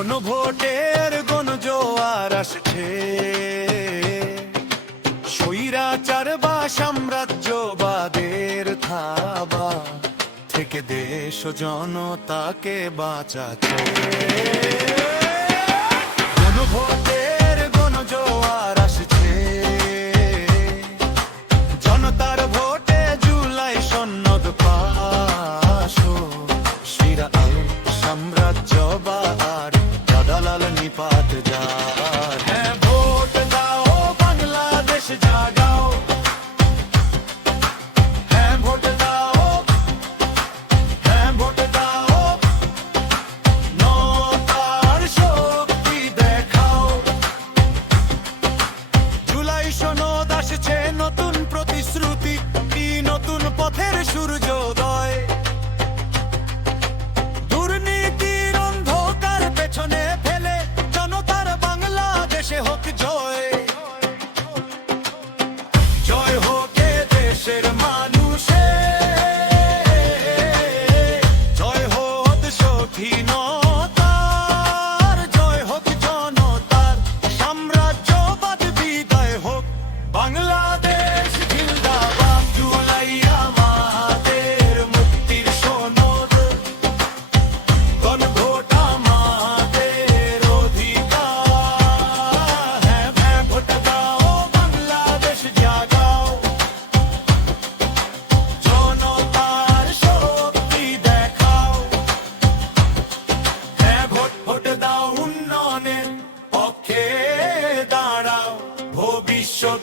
গণভোটের গণজোয়ার আসছে, স্বৈরাচার বা সাম্রাজ্যবাদের থাবা থেকে দেশ ও জনতাকে বাঁচাতে। গণভোটের গণজোয়ার আসছে, জনতার ভোটে জুলাই সনদ পাস হোক। সাম্রাজ্যবাদ দালাল নিপাত যার। হ্যাঁ, ভোট দাও বাংলাদেশ জাগাও। হ্যাঁ, ভোট দাও, হ্যাঁ ভোট দাও, নতার শক্তি দেখাও। জুলাই সনদ আসছে, নতুন প্রতিশ্রুতি, নতুন পথের সূর্যোদয়। দুর্নীতির অন্ধকার পেছনে ফেলে জনতার বাংলাদেশে হোক জয়। জয় হোক এ দেশের মানুষের, জয় হোক স্বাধীনতার, জয় হোক জনতার। সাম্রাজ্যবাদ বিদায় হোক, বাংলাদেশ জিন্দাবাদ। জুলাই আমাদের মুক্তির সনদ, গণভোট আমাদের অধিকার। হ্যাঁ, হ্যাঁ ভোট দাও বাংলাদেশ জাগাও। জনতার শক্তি দেখাও। হ্যাঁ, ভোট দাও, উন্নয়নের পক্ষে দাঁড়াও। ভবিষ্যৎ